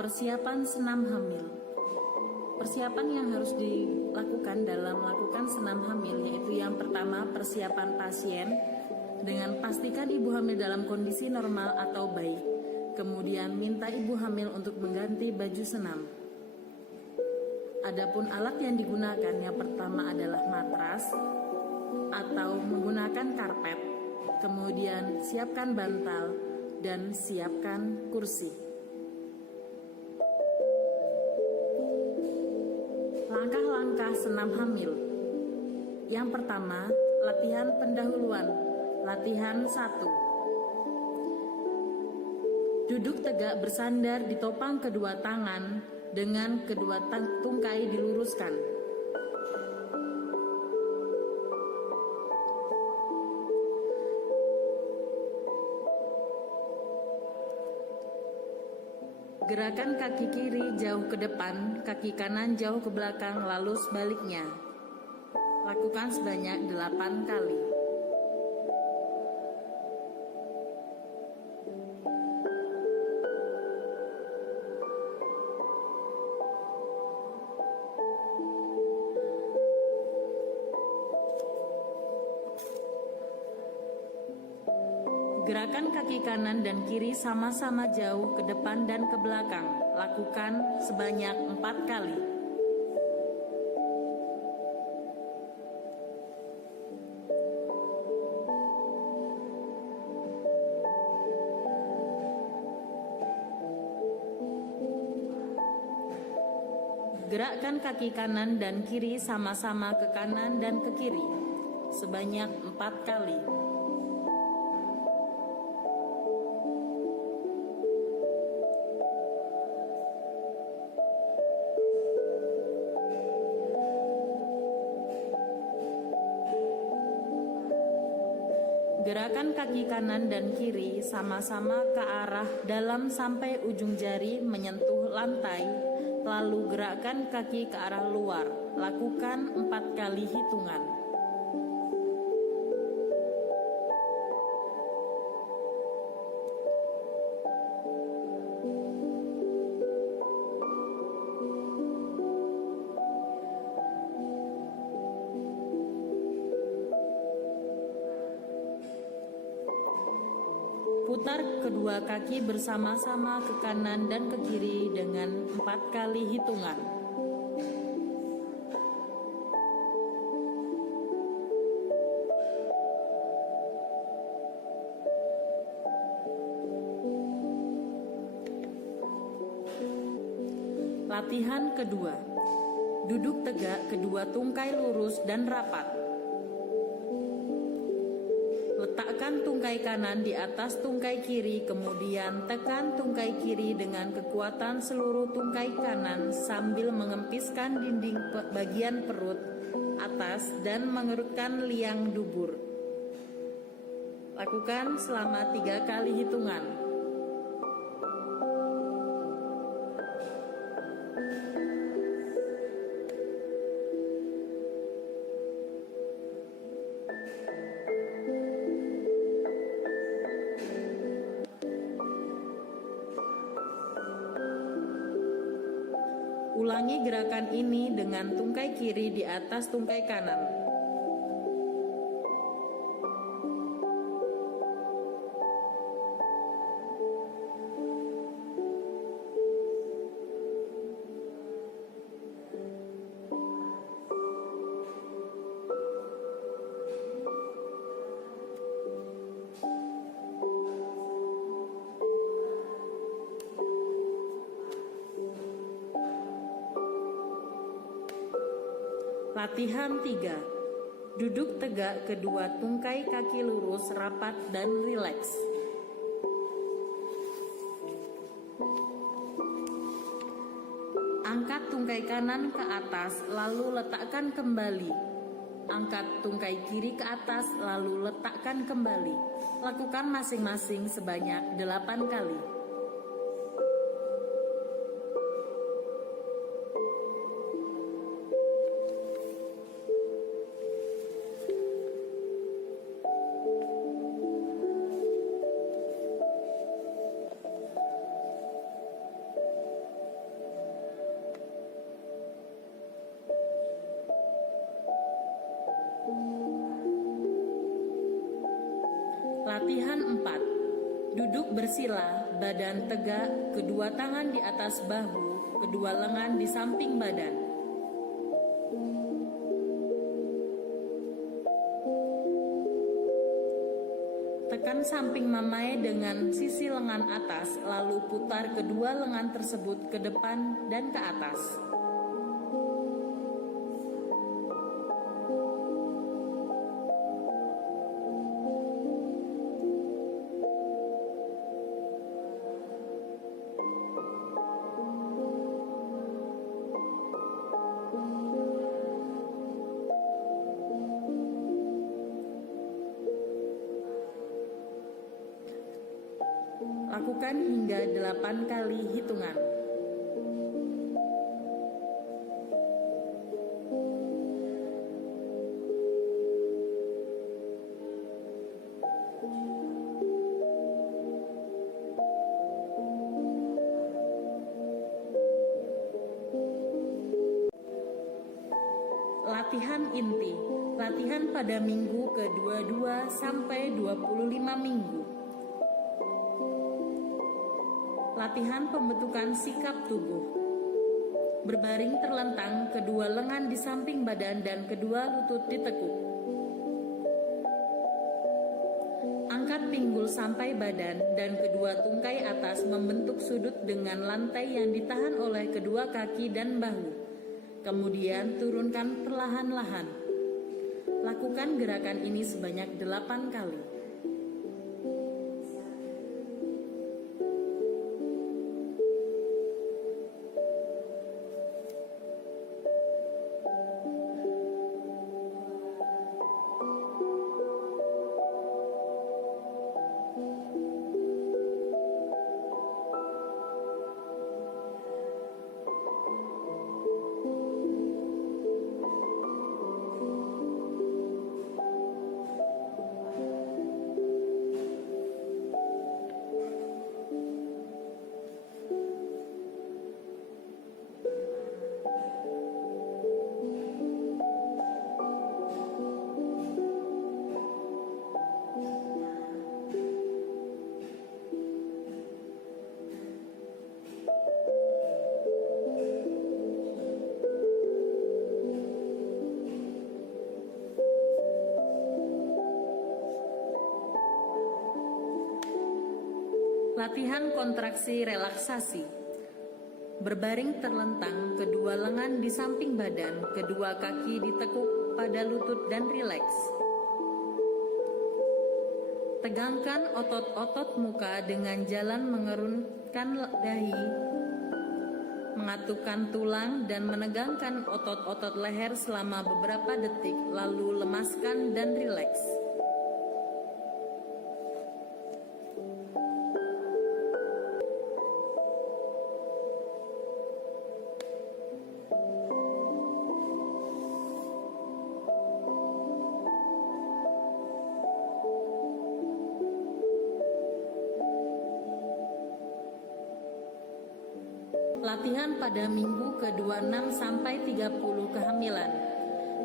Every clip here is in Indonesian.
Persiapan senam hamil. Persiapan yang harus dilakukan dalam melakukan senam hamil yaitu yang pertama, persiapan pasien dengan pastikan ibu hamil dalam kondisi normal atau baik. Kemudian minta ibu hamil untuk mengganti baju senam. Adapun alat yang digunakan yang pertama adalah matras atau menggunakan karpet. Kemudian siapkan bantal dan siapkan kursi. Langkah-langkah senam hamil. Yang pertama, latihan pendahuluan. Latihan 1. Duduk tegak bersandar di topang kedua tangan dengan kedua tungkai diluruskan. Gerakan kaki kiri jauh ke depan, kaki kanan jauh ke belakang, lalu sebaliknya. Lakukan sebanyak 8 kali. Gerakan kaki kanan dan kiri sama-sama jauh ke depan dan ke belakang. Lakukan sebanyak 4 kali. Gerakkan kaki kanan dan kiri sama-sama ke kanan dan ke kiri sebanyak 4 kali. Gerakan kaki kanan dan kiri sama-sama ke arah dalam sampai ujung jari menyentuh lantai, lalu gerakkan kaki ke arah luar. Lakukan 4 kali hitungan. Putar kedua kaki bersama-sama ke kanan dan ke kiri dengan 4 kali hitungan. Latihan kedua. Duduk tegak, kedua tungkai lurus dan rapat. Letakkan tungkai kanan di atas tungkai kiri, kemudian tekan tungkai kiri dengan kekuatan seluruh tungkai kanan sambil mengempiskan dinding bagian perut atas dan mengerutkan liang dubur. Lakukan selama 3 kali hitungan. Ulangi gerakan ini dengan tungkai kiri di atas tungkai kanan. Latihan 3. Duduk tegak, kedua tungkai kaki lurus, rapat dan rileks. Angkat tungkai kanan ke atas, lalu letakkan kembali. Angkat tungkai kiri ke atas, lalu letakkan kembali. Lakukan masing-masing sebanyak 8 kali. Latihan 4. Duduk bersila, badan tegak, kedua tangan di atas bahu, kedua lengan di samping badan. Tekan samping mamae dengan sisi lengan atas, lalu putar kedua lengan tersebut ke depan dan ke atas. Lakukan hingga 8 kali hitungan. Latihan inti. Latihan pada minggu ke-22 sampai 25 minggu. Latihan pembentukan sikap tubuh. Berbaring terlentang, kedua lengan di samping badan dan kedua lutut ditekuk. Angkat pinggul sampai badan dan kedua tungkai atas membentuk sudut dengan lantai yang ditahan oleh kedua kaki dan bahu. Kemudian turunkan perlahan-lahan. Lakukan gerakan ini sebanyak 8 kali. Latihan kontraksi relaksasi. Berbaring terlentang, kedua lengan di samping badan, kedua kaki ditekuk pada lutut dan rileks. Tegangkan otot-otot muka dengan jalan mengerunkan dahi, mengatupkan tulang dan menegangkan otot-otot leher selama beberapa detik, lalu lemaskan dan rileks. Latihan pada minggu ke-26 sampai 30 kehamilan.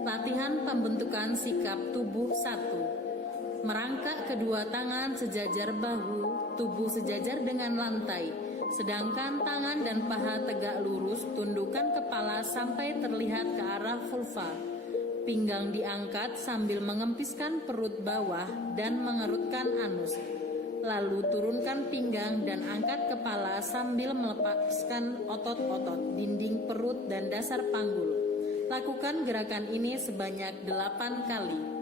Latihan pembentukan sikap tubuh 1. Merangkak kedua tangan sejajar bahu, tubuh sejajar dengan lantai. Sedangkan tangan dan paha tegak lurus, tundukkan kepala sampai terlihat ke arah vulva. Pinggang diangkat sambil mengempiskan perut bawah dan mengerutkan anus. Lalu turunkan pinggang dan angkat kepala sambil melepaskan otot-otot, dinding perut dan dasar panggul. Lakukan gerakan ini sebanyak 8 kali.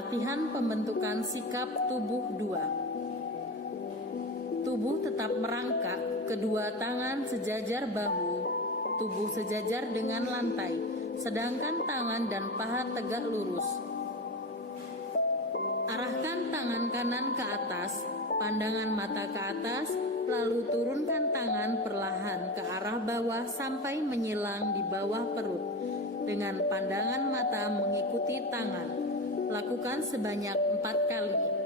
Latihan pembentukan sikap tubuh 2. Tubuh tetap merangkak, kedua tangan sejajar bahu, tubuh sejajar dengan lantai, sedangkan tangan dan paha tegak lurus. Arahkan tangan kanan ke atas, pandangan mata ke atas, lalu turunkan tangan perlahan ke arah bawah sampai menyilang di bawah perut. Dengan pandangan mata mengikuti tangan. Lakukan sebanyak 4 kali.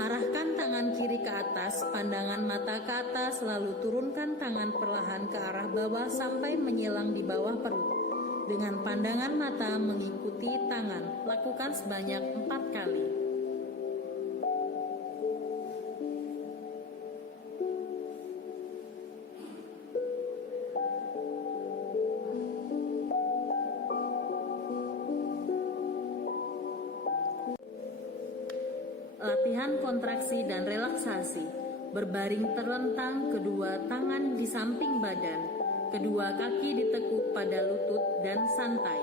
Arahkan tangan kiri ke atas, pandangan mata ke atas, lalu turunkan tangan perlahan ke arah bawah sampai menyilang di bawah perut. Dengan pandangan mata mengikuti tangan, lakukan sebanyak 4 kali. Latihan kontraksi dan relaksasi. Berbaring terlentang, kedua tangan di samping badan, kedua kaki ditekuk pada lutut dan santai.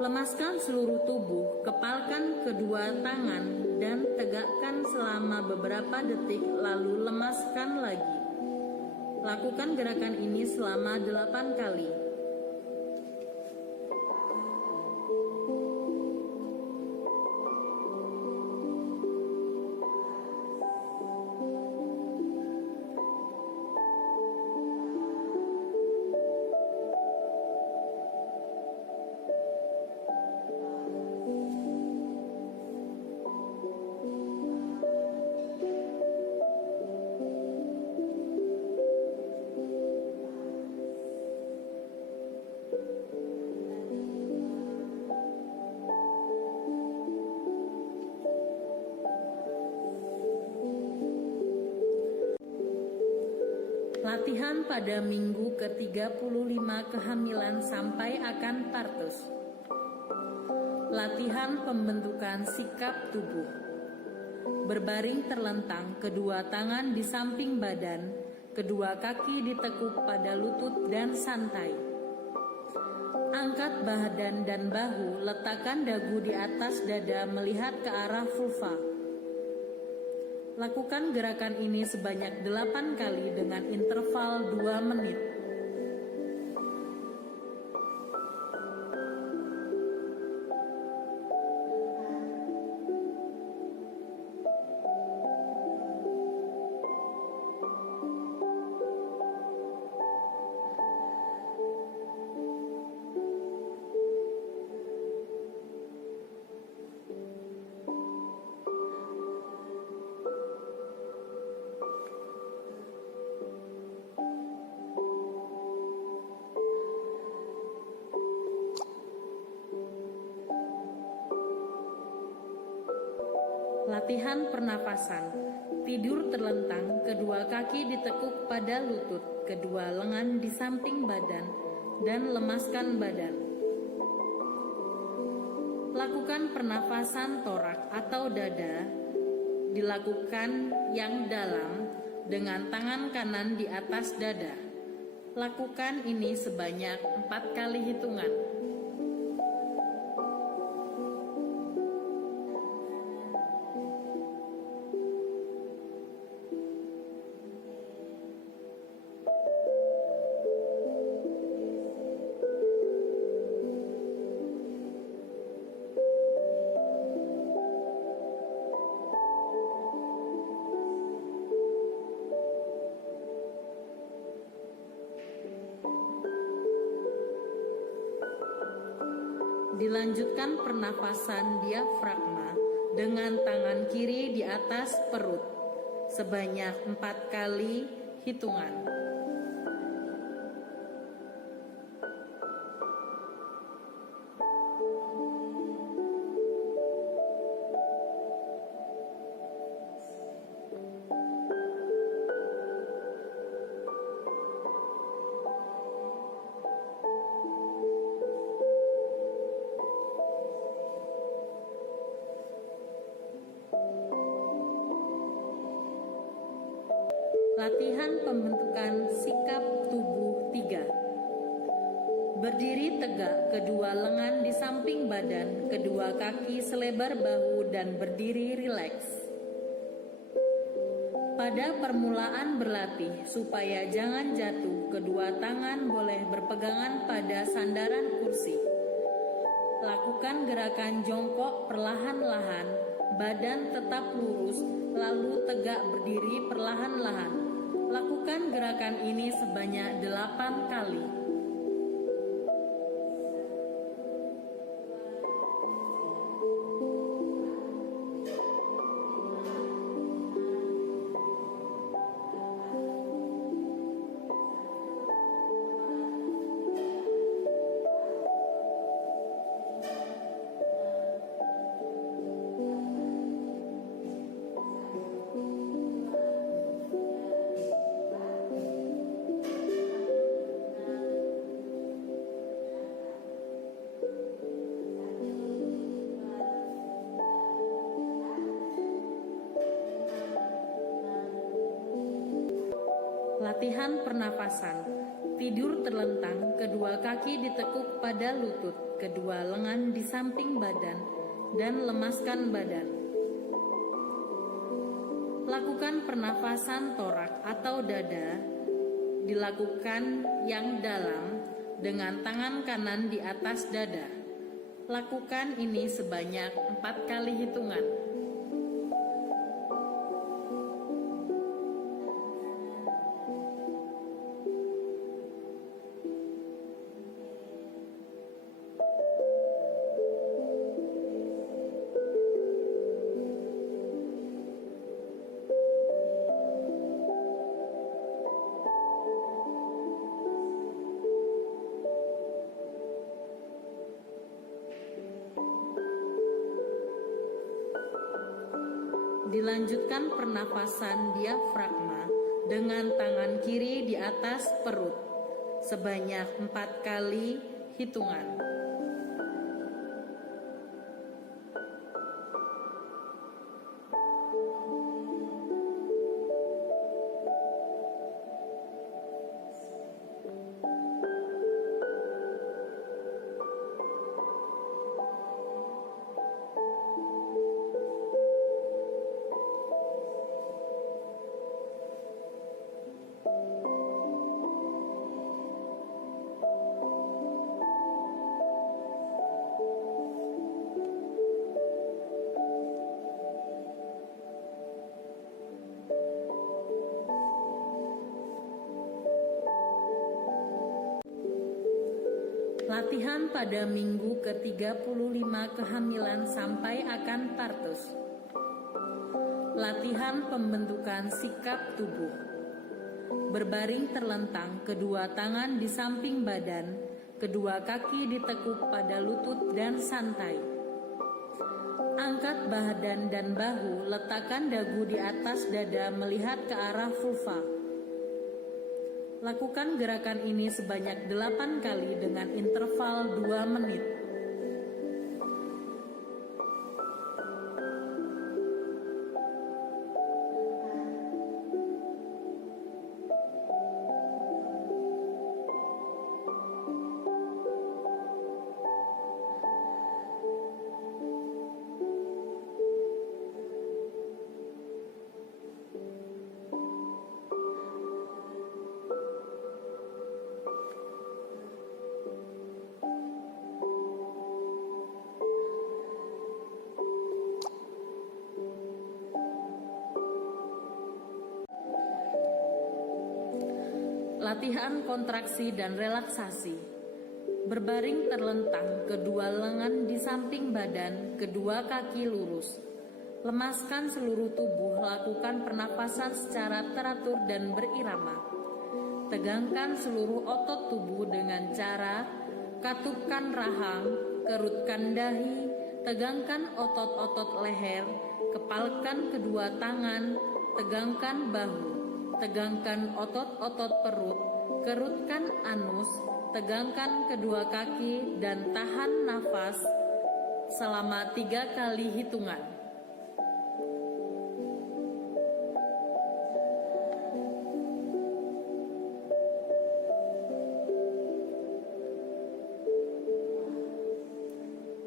Lemaskan seluruh tubuh, kepalkan kedua tangan dan tegakkan selama beberapa detik, lalu lemaskan lagi. Lakukan gerakan ini selama 8 kali. Latihan pada minggu ke-35 kehamilan sampai akan partus. Latihan pembentukan sikap tubuh. Berbaring terlentang, kedua tangan di samping badan, kedua kaki ditekuk pada lutut dan santai. Angkat badan dan bahu, letakkan dagu di atas dada melihat ke arah vulva. Lakukan gerakan ini sebanyak 8 kali dengan interval 2 menit. Latihan pernapasan. Tidur terlentang, kedua kaki ditekuk pada lutut, kedua lengan di samping badan, dan lemaskan badan. Lakukan pernapasan torak atau dada, dilakukan yang dalam dengan tangan kanan di atas dada. Lakukan ini sebanyak 4 kali hitungan. Dilanjutkan pernafasan diafragma dengan tangan kiri di atas perut sebanyak 4 kali hitungan. Latihan pembentukan sikap tubuh 3. Berdiri tegak, kedua lengan di samping badan, kedua kaki selebar bahu dan berdiri rileks. Pada permulaan berlatih, supaya jangan jatuh, kedua tangan boleh berpegangan pada sandaran kursi. Lakukan gerakan jongkok perlahan-lahan, badan tetap lurus, lalu tegak berdiri perlahan-lahan. Lakukan gerakan ini sebanyak 8 kali. Latihan pernafasan. Tidur terlentang, kedua kaki ditekuk pada lutut, kedua lengan di samping badan, dan lemaskan badan. Lakukan pernafasan torak atau dada, dilakukan yang dalam dengan tangan kanan di atas dada. Lakukan ini sebanyak 4 kali hitungan. Dilanjutkan pernafasan diafragma dengan tangan kiri di atas perut sebanyak 4 kali hitungan. Latihan pada minggu ke-35 kehamilan sampai akan partus. Latihan pembentukan sikap tubuh. Berbaring terlentang, kedua tangan di samping badan, kedua kaki ditekuk pada lutut dan santai. Angkat badan dan bahu, letakkan dagu di atas dada melihat ke arah vulva. Lakukan gerakan ini sebanyak 8 kali dengan interval 2 menit. Latihan kontraksi dan relaksasi. Berbaring terlentang, kedua lengan di samping badan, kedua kaki lurus. Lemaskan seluruh tubuh, lakukan pernapasan secara teratur dan berirama. Tegangkan seluruh otot tubuh dengan cara katupkan rahang, kerutkan dahi, tegangkan otot-otot leher, kepalkan kedua tangan, tegangkan bahu. Tegangkan otot-otot perut, kerutkan anus, tegangkan kedua kaki, dan tahan nafas selama 3 kali hitungan.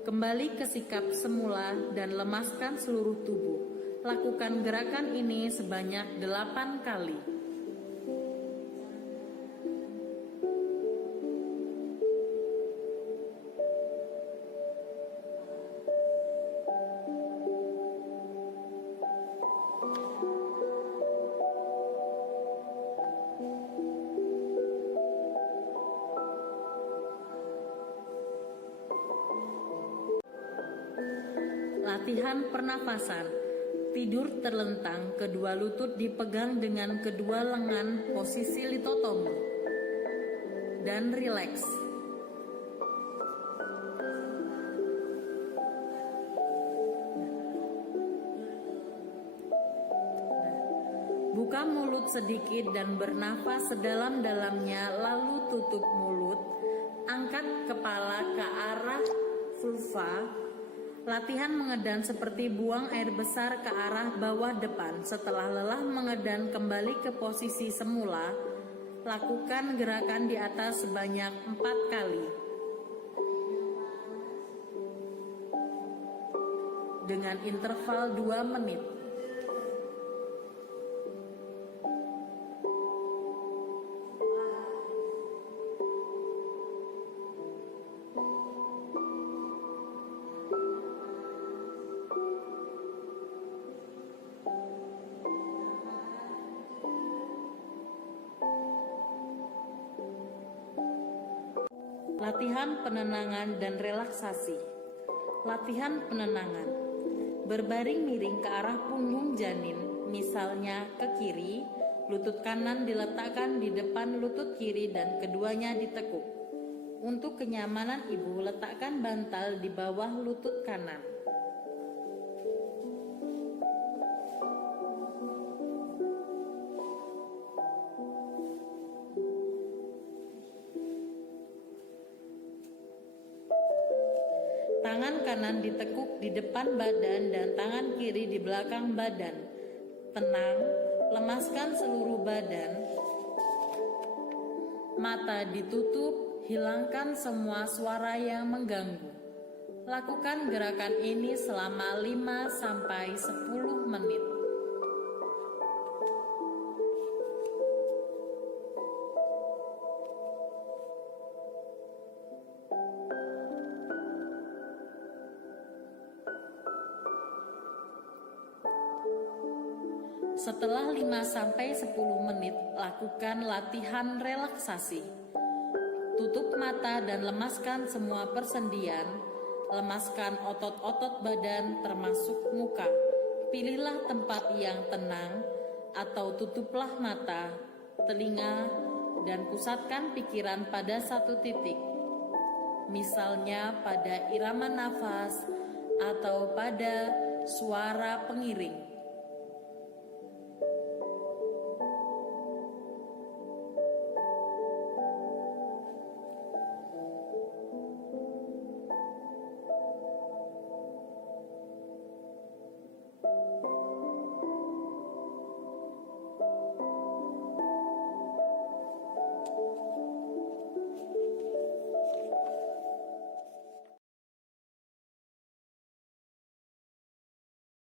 Kembali ke sikap semula dan lemaskan seluruh tubuh. Lakukan gerakan ini sebanyak 8 kali. Latihan pernafasan. Tidur terlentang, kedua lutut dipegang dengan kedua lengan, posisi litotomo, dan rileks. Buka mulut sedikit dan bernafas sedalam-dalamnya, lalu tutup mulut. Angkat kepala ke arah vulva. Latihan mengedan seperti buang air besar ke arah bawah depan. Setelah lelah mengedan kembali ke posisi semula, lakukan gerakan di atas sebanyak 4 kali. Dengan interval 2 menit. Latihan penenangan dan relaksasi. Latihan penenangan. Berbaring miring ke arah punggung janin, misalnya ke kiri, lutut kanan diletakkan di depan lutut kiri dan keduanya ditekuk. Untuk kenyamanan ibu, letakkan bantal di bawah lutut kanan. Tangan kanan ditekuk di depan badan dan tangan kiri di belakang badan. Tenang, lemaskan seluruh badan. Mata ditutup, hilangkan semua suara yang mengganggu. Lakukan gerakan ini selama 5-10 menit. Setelah 5-10 menit, lakukan latihan relaksasi. Tutup mata dan lemaskan semua persendian. Lemaskan otot-otot badan termasuk muka. Pilihlah tempat yang tenang atau tutuplah mata, telinga, dan pusatkan pikiran pada satu titik. Misalnya pada irama nafas atau pada suara pengiring.